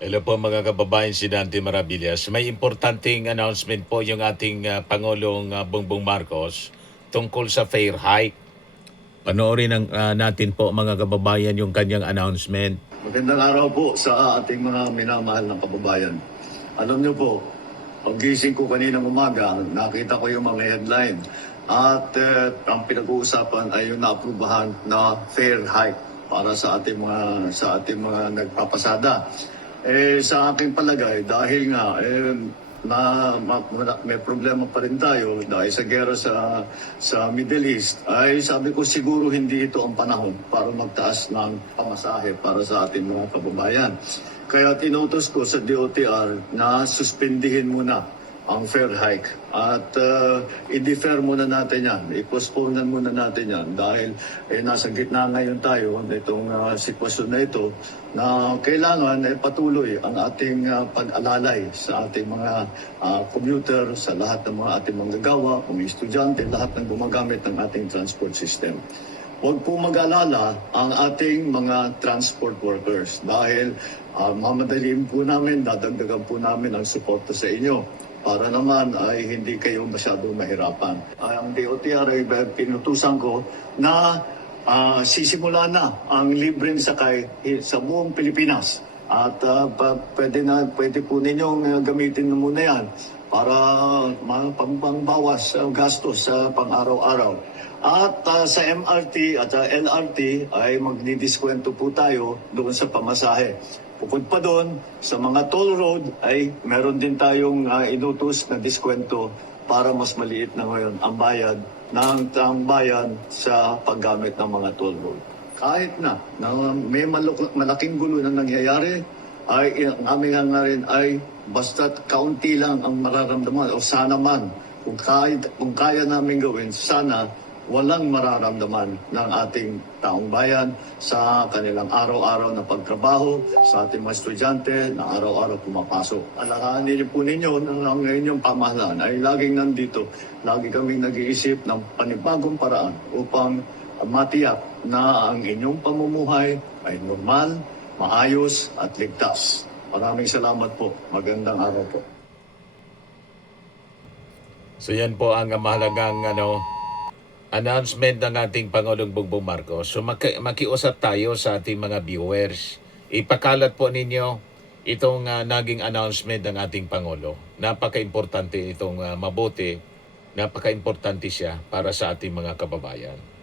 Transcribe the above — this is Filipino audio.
Hello po mga kababayan, si Dante Maravillas. May importanteng announcement po yung ating Pangulong Bongbong Marcos tungkol sa fare hike. Panoorin natin po mga kababayan yung kanyang announcement. Magandang araw po sa ating mga minamahal ng kababayan. Alam niyo po, paggising ko kaninang umaga, nakita ko yung mga headline at ang pinag-uusapan ay yung naaprubahan na fare hike para sa ating mga nagpapasada. Sa aking palagay, dahil nga may problema pa rin tayo dahil sa gera sa Middle East, ay sabi ko siguro hindi ito ang panahon para magtaas ng pamasahe para sa ating mga kababayan. Kaya tinutos ko sa DOTR na suspendihin muna ang fare hike at i-defer muna natin yan, i-postpone muna natin yan dahil nasa gitna ngayon tayo nitong sitwasyon na ito na kailangan patuloy ang ating pag-alalay sa ating mga commuter, sa lahat ng mga ating manggagawa, mga estudyante, lahat ng gumagamit ng ating transport system. Huwag po mag-alala ang ating mga transport workers dahil mamadaliin po namin, dadagdagan po namin ang suporta sa inyo para naman ay hindi kayo masyadong mahirapan. Ang DOTR ay pinutusan ko na sisimula na ang libreng sakay sa buong Pilipinas. At pwede po ninyong gamitin na muna yan para pangbawas gastos sa pang-araw-araw. At sa MRT at LRT ay magdidiskwento po tayo doon sa pamasahe. Bukod pa doon, sa mga toll road ay meron din tayong inutos na diskwento para mas maliit na ngayon ang bayad ng bayan sa paggamit ng mga toll road. Kahit na may malaking gulo na nangyayari, ay ang aming hangarin ay basta't kaunti lang ang mararamdaman o sana man, kung kaya namin gawin, sana walang mararamdaman ng ating taong bayan sa kanilang araw-araw na pagtrabaho, sa ating mga estudyante na araw-araw pumapasok. Alalahanin po ninyo na ang inyong pamahalaan ay laging nandito. Lagi kaming nag-iisip ng panibagong paraan upang matiyak na ang inyong pamumuhay ay normal, maayos at ligtas. Maraming salamat po. Magandang araw po. So yan po ang mahalagang announcement ng ating Pangulong Bongbong Marcos. So makiusap tayo sa ating mga viewers. Ipakalat po ninyo itong naging announcement ng ating Pangulo. Napaka-importante itong mabuti. Napaka-importante siya para sa ating mga kababayan.